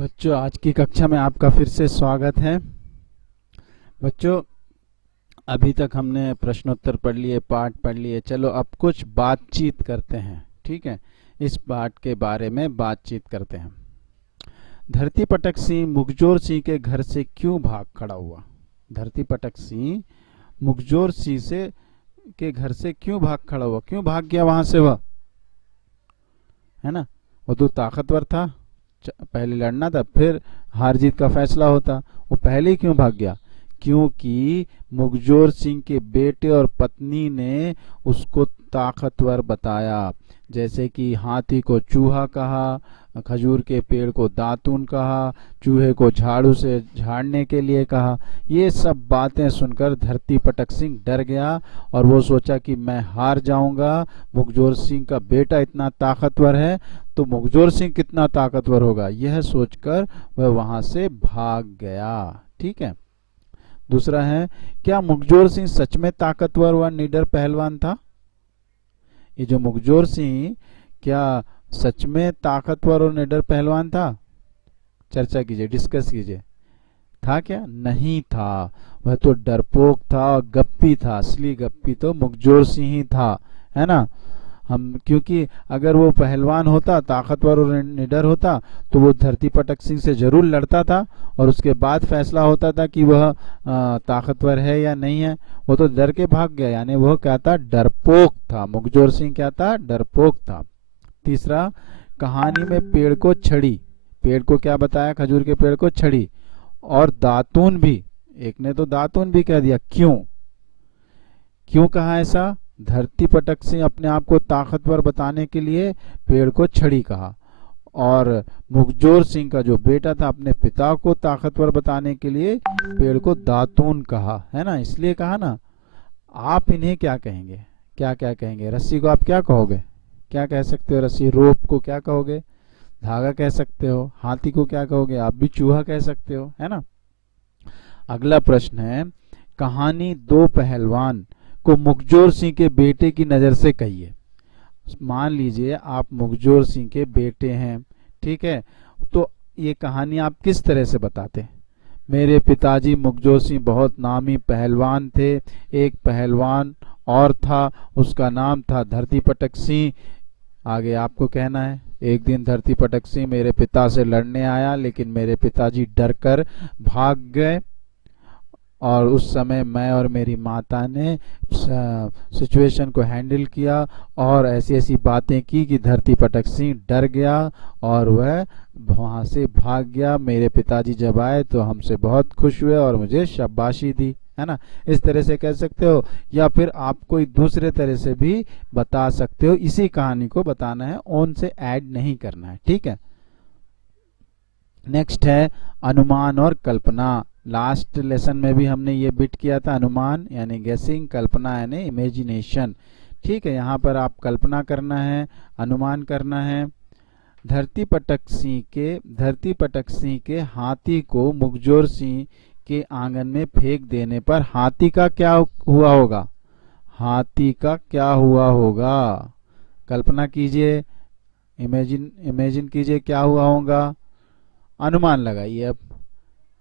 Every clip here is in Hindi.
बच्चों, आज की कक्षा में आपका फिर से स्वागत है। बच्चों, अभी तक हमने प्रश्नोत्तर पढ़ लिए, पाठ पढ़ लिए। चलो अब कुछ बातचीत करते हैं, ठीक है। इस पाठ के बारे में बातचीत करते हैं। धरती पटक सिंह मुखजोर सिंह के घर से क्यों भाग खड़ा हुआ? धरती पटक सिंह मुखजोर सिंह से के घर से क्यों भाग खड़ा हुआ? क्यों भाग गया वहां से? वह है ना, वो तो ताकतवर था, पहले लड़ना था, फिर हार जीत का फैसला होता। वो पहले ही क्यों भाग गया? क्योंकि मुखजोर सिंह के बेटे और पत्नी ने उसको ताकतवर बताया। जैसे कि हाथी को चूहा कहा, खजूर के पेड़ को दातून कहा, चूहे को झाड़ू से झाड़ने के लिए कहा। ये सब बातें सुनकर धरती पटक सिंह डर गया और वो सोचा कि मैं हार जाऊंगा। मुखजोर सिंह का बेटा इतना ताकतवर है तो मुखजोर सिंह कितना ताकतवर होगा, यह सोचकर वह वहां से भाग गया। ठीक है। दूसरा है, क्या मुखजोर सिंह सच में ताकतवर व निडर पहलवान था? ये जो मुखजोर सिंह क्या सच में ताकतवर और निडर पहलवान था? चर्चा कीजिए, डिस्कस कीजिए। था क्या? नहीं था। वह तो डरपोक था और गप्पी था। असली गप्पी तो मुखजोर सिंह ही था, है ना। क्योंकि अगर वो पहलवान होता, ताकतवर और निडर होता, तो वो धरती पटक सिंह से जरूर लड़ता था और उसके बाद फैसला होता था कि वह ताकतवर है या नहीं है। वो तो डर के भाग गया, यानी वह क्या था? डरपोक था। मुखजोर सिंह क्या था? डरपोक था। तीसरा, कहानी में पेड़ को छड़ी, पेड़ को क्या बताया? खजूर के पेड़ को छड़ी और दातून भी। एक ने तो दातून भी कह दिया। क्यों क्यों कहा ऐसा? धरती पटक सिंह अपने आप को ताकतवर बताने के लिए पेड़ को छड़ी कहा, और मुखजोर सिंह का जो बेटा था अपने पिता को ताकतवर बताने के लिए पेड़ को दातून कहा, है ना। इसलिए कहा ना। आप इन्हें क्या कहेंगे? क्या क्या कहेंगे? रस्सी को आप क्या कहोगे? क्या कह सकते हो? रस्सी, रोप को क्या कहोगे? धागा कह सकते हो। हाथी को क्या कहोगे? आप भी चूहा कह सकते हो, है ना। अगला प्रश्न है, कहानी दो पहलवान को मुखजोर सिंह के बेटे की नजर से कहिए। मान लीजिए आप मुखजोर सिंह के बेटे हैं, ठीक है। तो ये कहानी आप किस तरह से बताते? मेरे पिताजी मुखजोर सिंह बहुत नामी पहलवान थे। एक पहलवान और था, उसका नाम था धरती पटक सिंह। आगे आपको कहना है, एक दिन धरती पटक सिंह मेरे पिता से लड़ने आया, लेकिन मेरे पिताजी डर कर भाग गए और उस समय मैं और मेरी माता ने सिचुएशन को हैंडल किया और ऐसी ऐसी बातें की कि धरती पटक सिंह डर गया और वह वहां से भाग गया। मेरे पिताजी जब आए तो हमसे बहुत खुश हुए और मुझे शाबाशी दी, है ना। इस तरह से कह सकते हो, या फिर आप कोई दूसरे तरह से भी बता सकते हो। इसी कहानी को बताना है, ओन से ऐड नहीं करना है, ठीक है। नेक्स्ट है अनुमान और कल्पना। लास्ट लेसन में भी हमने ये बिट किया था, अनुमान यानी गेसिंग, कल्पना यानी इमेजिनेशन। ठीक है, यहाँ पर आप कल्पना करना है, अनुमान करना है। धरती पटक सिंह के हाथी को मुखजोर सिंह के आंगन में फेंक देने पर हाथी का क्या हुआ होगा? हाथी का क्या हुआ होगा? कल्पना कीजिए, इमेजिन कीजिए क्या हुआ होगा। अनुमान लगाइए। अब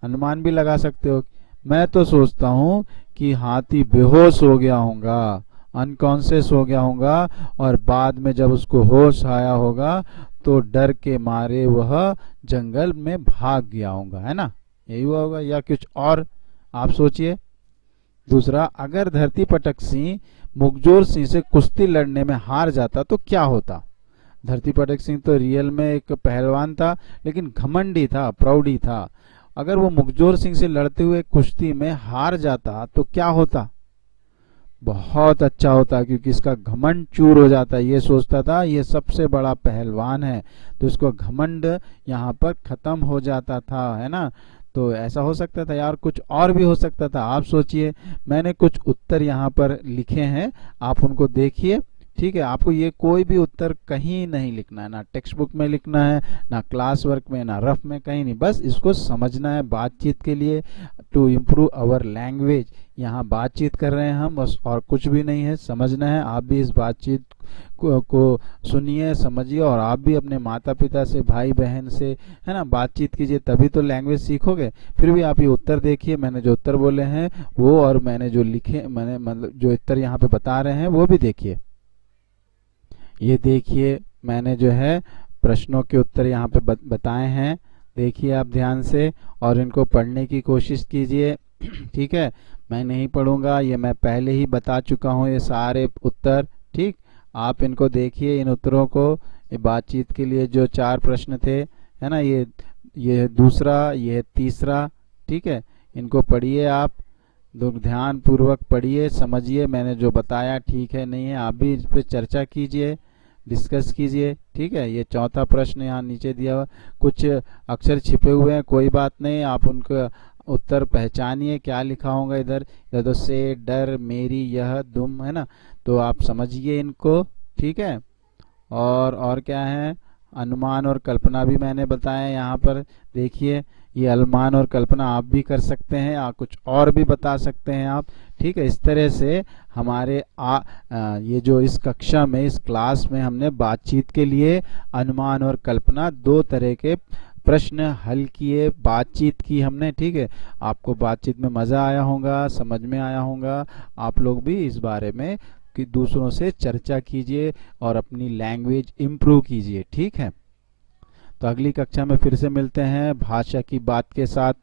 अनुमान भी लगा सकते हो। मैं तो सोचता हूँ कि हाथी बेहोश हो गया होगा, अनकॉन्शियस हो गया होगा, और बाद में जब उसको होश आया होगा तो डर के मारे वह जंगल में भाग गया होगा, है ना। यही हुआ होगा या कुछ और? आप सोचिए। दूसरा, अगर धरती पटक सिंह मुखजोर सिंह से कुश्ती लड़ने में हार जाता तो क्या होता? धरती पटक सिंह तो रियल में एक पहलवान था, लेकिन घमंडी था, प्राउडी था। अगर वो मुखजोर सिंह से लड़ते हुए कुश्ती में हार जाता तो क्या होता? बहुत अच्छा होता, क्योंकि इसका घमंड चूर हो जाता। ये सोचता था ये सबसे बड़ा पहलवान है, तो इसको घमंड यहाँ पर खत्म हो जाता था, है ना। तो ऐसा हो सकता था यार, कुछ और भी हो सकता था। आप सोचिए। मैंने कुछ उत्तर यहाँ पर लिखे हैं, आप उनको देखिए, ठीक है। आपको ये कोई भी उत्तर कहीं नहीं लिखना है, ना टेक्स्ट बुक में लिखना है, ना क्लास वर्क में, ना रफ में, कहीं नहीं। बस इसको समझना है बातचीत के लिए, टू इम्प्रूव आवर लैंग्वेज। यहाँ बातचीत कर रहे हैं हम बस, और कुछ भी नहीं है। समझना है। आप भी इस बातचीत को सुनिए, समझिए, और आप भी अपने माता पिता से, भाई बहन से, है ना, बातचीत कीजिए, तभी तो लैंग्वेज सीखोगे। फिर भी आप ये उत्तर देखिए, मैंने जो उत्तर बोले हैं वो, और मैंने जो लिखे, मैंने मतलब जो उत्तर यहाँ पे बता रहे हैं वो भी देखिए। ये देखिए, मैंने जो है प्रश्नों के उत्तर यहाँ पे बताए हैं, देखिए आप ध्यान से, और इनको पढ़ने की कोशिश कीजिए। ठीक है, मैं नहीं पढ़ूंगा, ये मैं पहले ही बता चुका हूँ ये सारे उत्तर। ठीक, आप इनको देखिए, इन उत्तरों को। ये बातचीत के लिए जो 4 प्रश्न थे, है ना, ये दूसरा, ये तीसरा। ठीक है, इनको पढ़िए आप, ध्यान पूर्वक पढ़िए, समझिए मैंने जो बताया ठीक है नहीं है, आप भी इस पर चर्चा कीजिए, डिस्कस कीजिए। ठीक है, ये चौथा प्रश्न यहाँ नीचे दिया हुआ, कुछ अक्षर छिपे हुए हैं, कोई बात नहीं, आप उनका उत्तर पहचानिए, क्या लिखा होगा इधर। इधर तो से, डर, मेरी, यह, तुम, है ना, तो आप समझिए इनको। ठीक है, और क्या है, अनुमान और कल्पना भी मैंने बताया यहाँ पर। देखिए, ये अनुमान और कल्पना आप भी कर सकते हैं, कुछ और भी बता सकते हैं आप। ठीक है, इस तरह से हमारे ये जो इस कक्षा में, इस क्लास में हमने बातचीत के लिए अनुमान और कल्पना 2 तरह के प्रश्न हल किए, बातचीत की हमने। ठीक है, आपको बातचीत में मज़ा आया होगा, समझ में आया होगा। आप लोग भी इस बारे में कि दूसरों से चर्चा कीजिए और अपनी लैंग्वेज इम्प्रूव कीजिए। ठीक है, तो अगली कक्षा में फिर से मिलते हैं भाषा की बात के साथ।